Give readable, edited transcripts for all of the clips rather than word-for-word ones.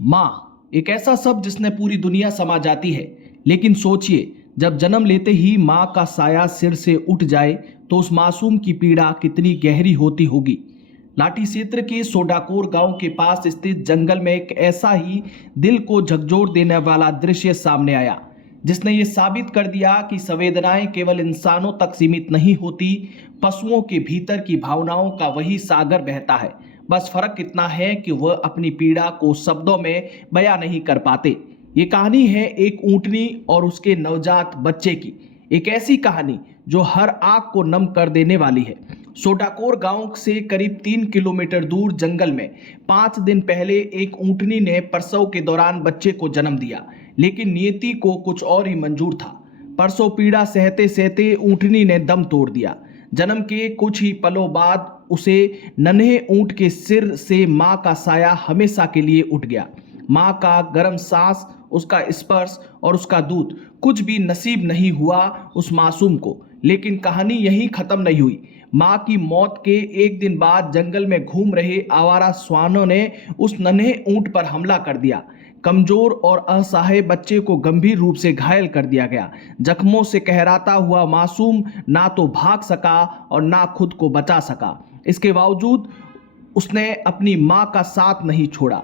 माँ एक ऐसा शब्द जिसने पूरी दुनिया समा जाती है। लेकिन सोचिए, जब जन्म लेते ही माँ का साया सिर से उठ जाए तो उस मासूम की पीड़ा कितनी गहरी होती होगी। लाठी क्षेत्र के सोडाकोर गांव के पास स्थित जंगल में एक ऐसा ही दिल को झकझोर देने वाला दृश्य सामने आया, जिसने ये साबित कर दिया कि संवेदनाएं केवल इंसानों तक सीमित नहीं होती। पशुओं के भीतर की भावनाओं का वही सागर बहता है। बस फर्क इतना है कि वह अपनी पीड़ा को शब्दों में बयां नहीं कर पाते। ये कहानी है एक ऊंटनी और उसके नवजात बच्चे की। एक ऐसी कहानी जो हर आंख को नम कर देने वाली है। सोडाकोर गांव से करीब 3 किलोमीटर दूर जंगल में 5 दिन पहले एक ऊंटनी ने प्रसव के दौरान बच्चे को जन्म दिया, लेकिन नियति को कुछ और ही मंजूर था। प्रसव पीड़ा सहते सहते ऊंटनी ने दम तोड़ दिया। जन्म के कुछ ही पलों बाद उसे नन्हे ऊंट के सिर से मां का साया हमेशा के लिए उठ गया। मां का गर्म सांस, उसका स्पर्श और उसका दूध कुछ भी नसीब नहीं हुआ उस मासूम को। लेकिन कहानी यहीं खत्म नहीं हुई। मां की मौत के एक दिन बाद जंगल में घूम रहे आवारा श्वानों ने उस नन्हे ऊंट पर हमला कर दिया। कमजोर और असहाय बच्चे को गंभीर रूप से घायल कर दिया गया। जख्मों से कहराता हुआ मासूम ना तो भाग सका और ना खुद को बचा सका। इसके बावजूद उसने अपनी मां का साथ नहीं छोड़ा।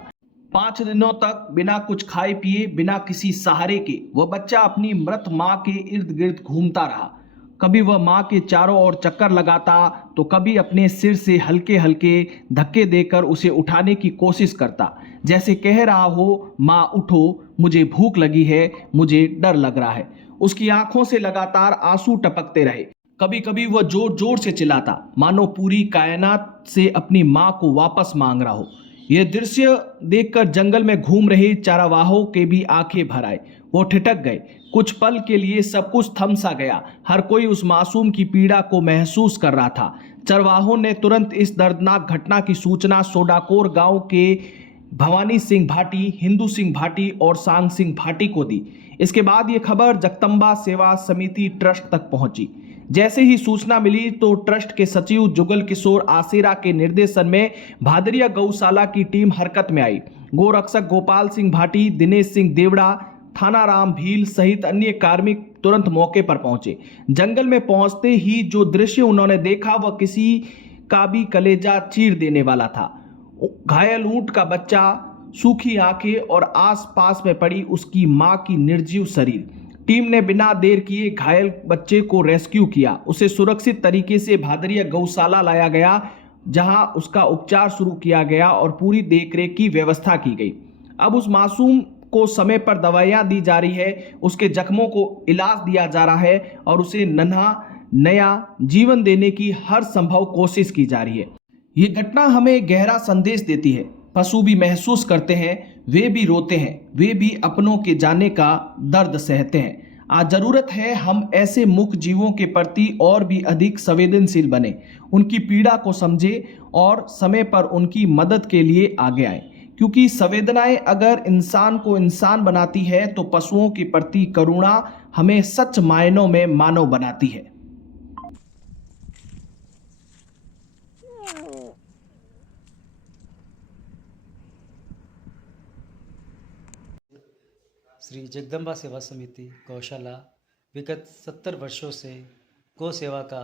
5 दिनों तक बिना कुछ खाए पिए, बिना किसी सहारे के वह बच्चा अपनी मृत मां के इर्द गिर्द घूमता रहा। कभी वह मां के चारों ओर चक्कर लगाता तो कभी अपने सिर से हल्के हल्के धक्के देकर उसे उठाने की कोशिश करता, जैसे कह रहा हो, मां उठो, मुझे भूख लगी है, मुझे डर लग रहा है। उसकी आंखों से लगातार आंसू टपकते रहे। कभी कभी वह जोर जोर से चिल्लाता, मानो पूरी कायनात से अपनी मां को वापस मांग रहा हो। यह दृश्य देखकर जंगल में घूम रहे चारावाहों के भी आंखें भर आए। वो ठिठक गए। कुछ पल के लिए सब कुछ थम सा गया। हर कोई उस मासूम की पीड़ा को महसूस कर रहा था। चरवाहों ने तुरंत इस दर्दनाक घटना की सूचना सोडाकोर गांव के भवानी सिंह भाटी, हिंदू सिंह भाटी और सांग सिंह भाटी को दी। इसके बाद ये खबर जगदम्बा सेवा समिति ट्रस्ट तक पहुंची। जैसे ही सूचना मिली तो ट्रस्ट के सचिव जुगल किशोर आसेरा के निर्देशन में भादरिया गौशाला की टीम हरकत में आई। गोरक्षक गोपाल सिंह भाटी, दिनेश सिंह देवड़ा, थानाराम भील सहित अन्य कार्मिक तुरंत मौके पर पहुंचे। जंगल में पहुंचते ही जो दृश्य उन्होंने देखा वह किसी का भी कलेजा चीर देने वाला था। घायल ऊंट का बच्चा, सूखी आंखें और आसपास में पड़ी उसकी मां की निर्जीव शरीर। टीम ने बिना देर किए घायल बच्चे को रेस्क्यू किया। उसे सुरक्षित तरीके से भादरिया गौशाला लाया गया, जहां उसका उपचार शुरू किया गया और पूरी देखरेख की व्यवस्था की गई। अब उस मासूम को समय पर दवाइयां दी जा रही है, उसके जख्मों को इलाज दिया जा रहा है और उसे नन्हा नया जीवन देने की हर संभव कोशिश की जा रही है। ये घटना हमें गहरा संदेश देती है। पशु भी महसूस करते हैं, वे भी रोते हैं, वे भी अपनों के जाने का दर्द सहते हैं। आज जरूरत है हम ऐसे मूक जीवों के प्रति और भी अधिक संवेदनशील बने, उनकी पीड़ा को समझें और समय पर उनकी मदद के लिए आगे आए। क्योंकि संवेदनाएं अगर इंसान को इंसान बनाती है तो पशुओं के प्रति करुणा हमें सच मायनों में मानव बनाती है। श्री जगदम्बा सेवा समिति गौशाला विगत 70 वर्षों से गौ सेवा का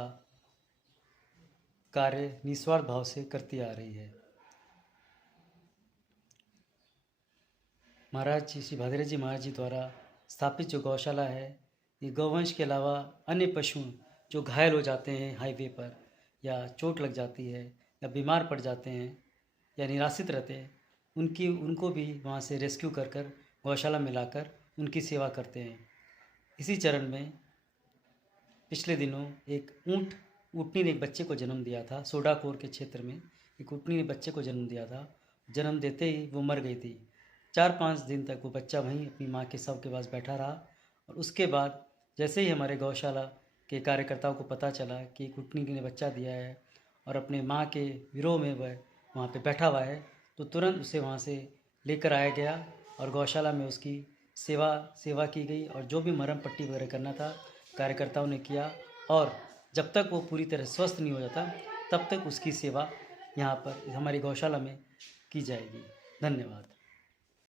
कार्य निस्वार्थ भाव से करती आ रही है। महाराज जी, श्री भादरे जी महाराज जी द्वारा स्थापित जो गौशाला है, ये गौवंश के अलावा अन्य पशु जो घायल हो जाते हैं हाईवे पर, या चोट लग जाती है, या बीमार पड़ जाते हैं, या निराश्रित रहते हैं, उनको भी वहाँ से रेस्क्यू कर गौशाला में लाकर उनकी सेवा करते हैं। इसी चरण में पिछले दिनों एक ऊँटनी ने एक बच्चे को जन्म दिया था। सोडाकोर के क्षेत्र में एक ऊँटनी ने बच्चे को जन्म दिया था। जन्म देते ही वो मर गई थी। 4-5 दिन तक वो बच्चा वहीं अपनी माँ के शव के पास बैठा रहा और उसके बाद जैसे ही हमारे गौशाला के कार्यकर्ताओं को पता चला कि एक ऊँटनी ने बच्चा दिया है और अपने माँ के विरोह में वह वहाँ पे बैठा हुआ है, तो तुरंत उसे वहाँ से लेकर आया गया और गौशाला में उसकी सेवा की गई और जो भी मरहम पट्टी वगैरह करना था कार्यकर्ताओं ने किया। और जब तक वो पूरी तरह स्वस्थ नहीं हो जाता तब तक उसकी सेवा यहाँ पर हमारी गौशाला में की जाएगी। धन्यवाद।